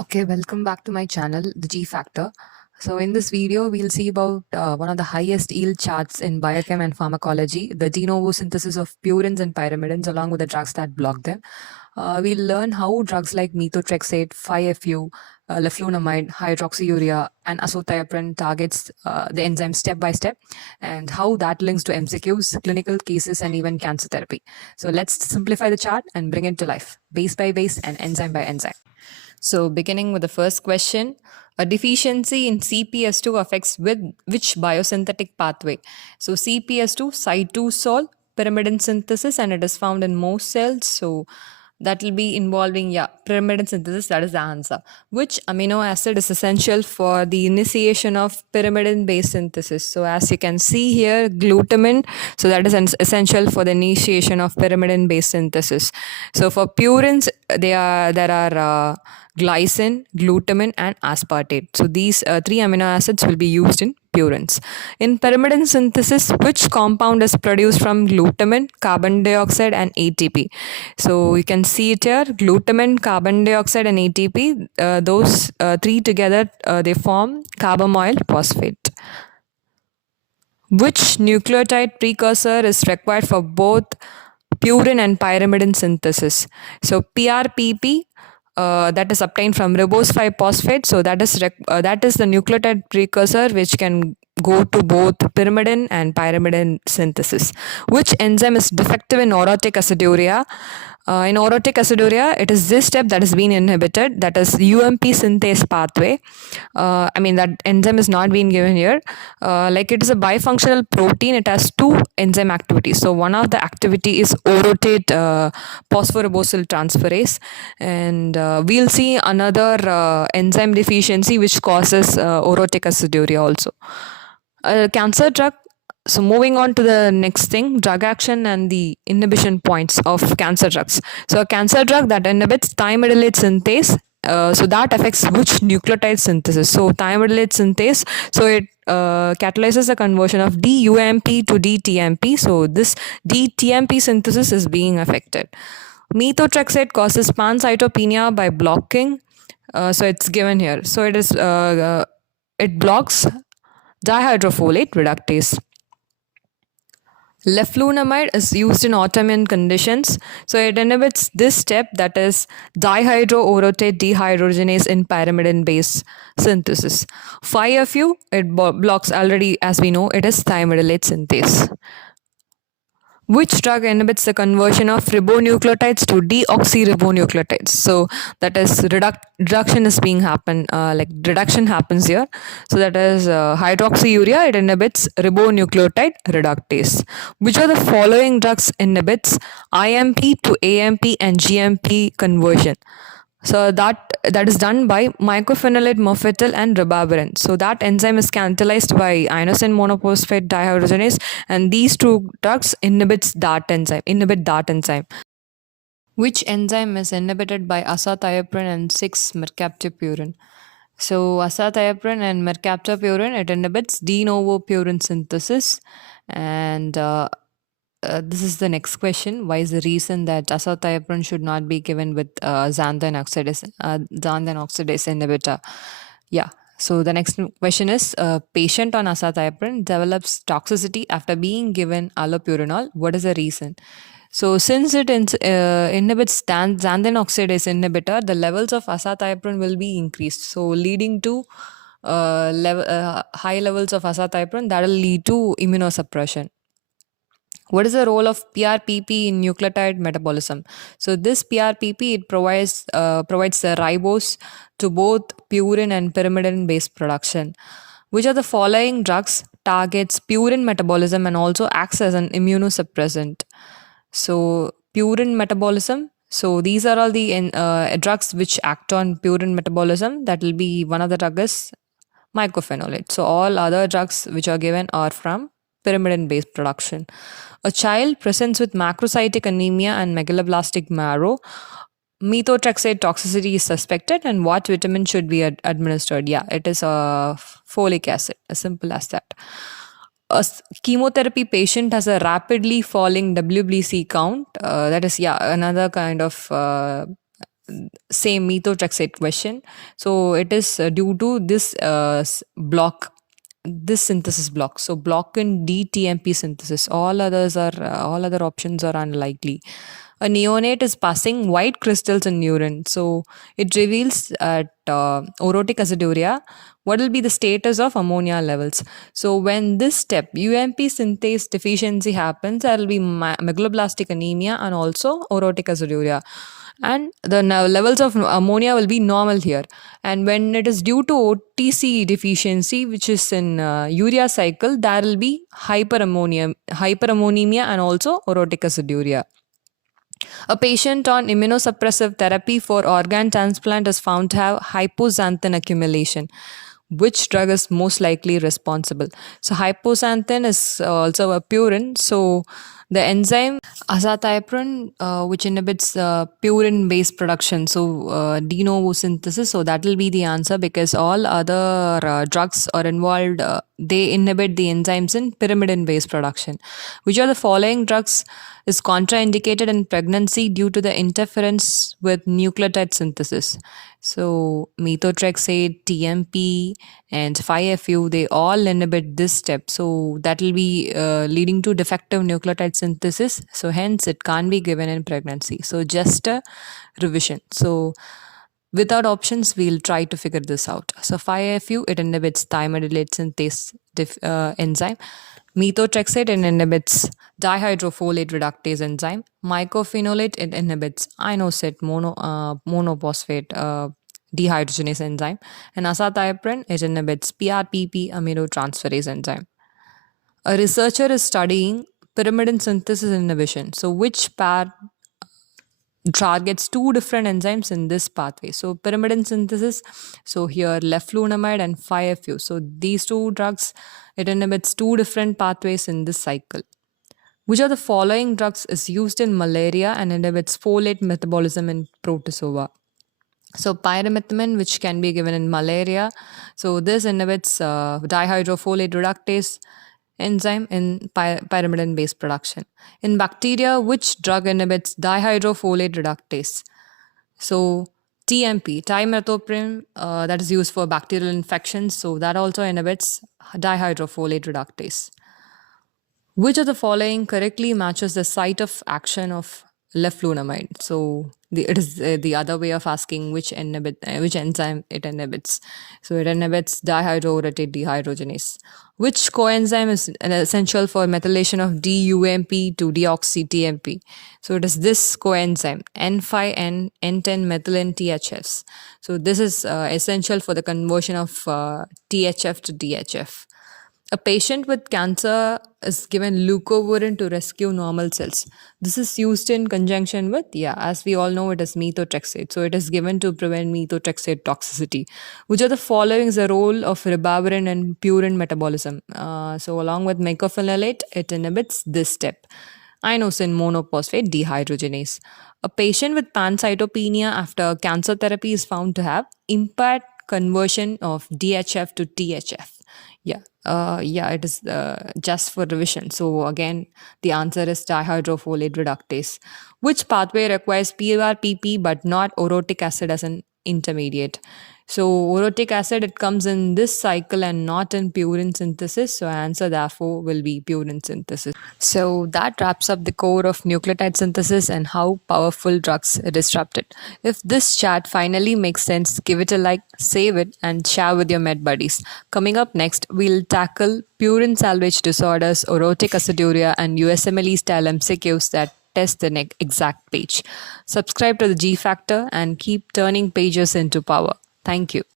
Okay, welcome back to my channel, The G Factor. So in this video, we'll see about one of the highest yield charts in biochem and pharmacology, the de novo synthesis of purines and pyrimidines along with the drugs that block them. We'll learn how drugs like methotrexate, 5-FU, leflunomide, hydroxyurea, and azathioprine targets the enzyme step by step, and how that links to MCQs, clinical cases, and even cancer therapy. So let's simplify the chart and bring it to life, base by base and enzyme by enzyme. So, beginning with the first question, a deficiency in CPS2 affects which biosynthetic pathway? So, CPS2, cytosol, pyrimidine synthesis, and it is found in most cells. So, that will be involving, pyrimidine synthesis. That is the answer. Which amino acid is essential for the initiation of pyrimidine base synthesis? So, as you can see here, glutamine. So, that is essential for the initiation of pyrimidine base synthesis. So, for purines, there are glycine, glutamine, and aspartate. So these three amino acids will be used in purines. In pyrimidine synthesis, which compound is produced from glutamine, carbon dioxide, and ATP? So you can see it here, glutamine, carbon dioxide, and ATP, those three together, they form carbamoyl phosphate. Which nucleotide precursor is required for both purine and pyrimidine synthesis? So PRPP, that is obtained from ribose 5-phosphate. So that is the nucleotide precursor which can go to both pyrimidine and pyrimidine synthesis. Which enzyme is defective in orotic aciduria? In orotic aciduria, it is this step that has been inhibited, that is UMP synthase pathway. That enzyme is not being given here. Like it is a bifunctional protein, it has two enzyme activities. So one of the activity is orotate phosphoribosyl transferase, and we'll see another enzyme deficiency which causes orotic aciduria also. Cancer drug. So moving on to the next thing, drug action and the inhibition points of cancer drugs. So a cancer drug that inhibits thiamidylate synthase, so that affects which nucleotide synthesis? So thiamidylate synthase, so it catalyzes the conversion of DUMP to DTMP. So this DTMP synthesis is being affected. Methotrexate causes pancytopenia by blocking. So it's given here. So it is it blocks dihydrofolate reductase. Leflunomide is used in autoimmune conditions. So it inhibits this step, that is dihydroorotate dehydrogenase in pyrimidine base synthesis. 5-FU, it blocks already, as we know, it is thiamidylate synthase. Which drug inhibits the conversion of ribonucleotides to deoxyribonucleotides? So that is reduction is being reduction happens here. So that is hydroxyurea, it inhibits ribonucleotide reductase. Which of the following drugs inhibits IMP to AMP and GMP conversion? So that is done by mycophenolate mofetil and ribavirin. So that enzyme is catalyzed by inosine monophosphate dehydrogenase, and these two drugs inhibit that enzyme. Which enzyme is inhibited by azathioprine and 6-mercaptopurine? So azathioprine and mercaptopurine, it inhibits de novo purine synthesis, and this is the next question. Why is the reason that azathioprine should not be given with xanthine oxidase inhibitor? Yeah. So the next question is, a patient on azathioprine develops toxicity after being given allopurinol. What is the reason? So since it inhibits xanthine oxidase inhibitor, the levels of azathioprine will be increased. So leading to high levels of azathioprine, that will lead to immunosuppression. What is the role of PRPP in nucleotide metabolism? So this PRPP, it provides the ribose to both purine and pyrimidine base production. Which of the following drugs targets purine metabolism and also acts as an immunosuppressant? So purine metabolism. So these are all the drugs which act on purine metabolism. That will be one of the drugs is mycophenolate. So all other drugs which are given are from pyrimidine base production. A child presents with macrocytic anemia and megaloblastic marrow. Methotrexate toxicity is suspected, and what vitamin should be administered? Yeah, it is folic acid, as simple as that. A chemotherapy patient has a rapidly falling WBC count. That is, another kind of same methotrexate question. So it is due to this block, this synthesis block. So block in DTMP synthesis. All other options are unlikely. A neonate is passing white crystals in urine. So it reveals at orotic aciduria what will be the status of ammonia levels. So when this step UMP synthase deficiency happens, there will be megaloblastic anemia and also orotic aciduria, and the levels of ammonia will be normal here. And when it is due to OTC deficiency, which is in urea cycle, there will be hyperammonemia and also orotic aciduria. A patient on immunosuppressive therapy for organ transplant is found to have hypoxanthine accumulation. Which drug is most likely responsible? So hypoxanthine is also a purine. So the enzyme azathioprine, which inhibits purine base production, so de novo synthesis. So that will be the answer, because all other drugs are involved. They inhibit the enzymes in pyrimidine base production. Which of the following drugs is contraindicated in pregnancy due to the interference with nucleotide synthesis? So methotrexate, TMP, and 5-FU, they all inhibit this step. So that will be leading to defective nucleotide synthesis. So hence it can't be given in pregnancy. So just a revision. So without options, we'll try to figure this out. So 5-FU, it inhibits thymidylate synthase enzyme. Methotrexate, it inhibits dihydrofolate reductase enzyme. Mycophenolate, it inhibits inosite monophosphate dehydrogenase enzyme. And azathioprine, it inhibits PRPP aminotransferase enzyme. A researcher is studying pyrimidine synthesis inhibition. So which pair targets two different enzymes in this pathway? So pyrimidine synthesis, so here leflunomide and 5-FU. So these two drugs, it inhibits two different pathways in this cycle. Which of the following drugs is used in malaria and inhibits folate metabolism in protozoa? So pyrimethamine, which can be given in malaria. So this inhibits dihydrofolate reductase enzyme in pyrimidine base production. In bacteria, which drug inhibits dihydrofolate reductase? So TMP, trimethoprim, that is used for bacterial infections. So that also inhibits dihydrofolate reductase. Which of the following correctly matches the site of action of leflunomide? So it is the other way of asking which enzyme it inhibits. So it inhibits dihydroorotate dehydrogenase. Which coenzyme is essential for methylation of DUMP to deoxy-TMP? So it is this coenzyme, N5N10 methylene THFs. So this is essential for the conversion of THF to DHF. A patient with cancer is given leucovorin to rescue normal cells. This is used in conjunction with, as we all know, it is methotrexate. So it is given to prevent methotrexate toxicity. Which of the following is the role of ribavirin in purine metabolism? So along with mycophenolate, it inhibits this step. Inosine monophosphate dehydrogenase. A patient with pancytopenia after cancer therapy is found to have impaired conversion of DHF to THF. It is just for revision. So again, the answer is dihydrofolate reductase. Which pathway requires PRPP but not orotic acid as an intermediate? So orotic acid, it comes in this cycle and not in purine synthesis. So answer therefore will be purine synthesis. So that wraps up the core of nucleotide synthesis and how powerful drugs disrupt it. If this chat finally makes sense, give it a like, save it, and share with your med buddies. Coming up next, we'll tackle purine salvage disorders, orotic aciduria, and USMLE-style MCQs that test the exact page. Subscribe to the G Factor and keep turning pages into power. Thank you.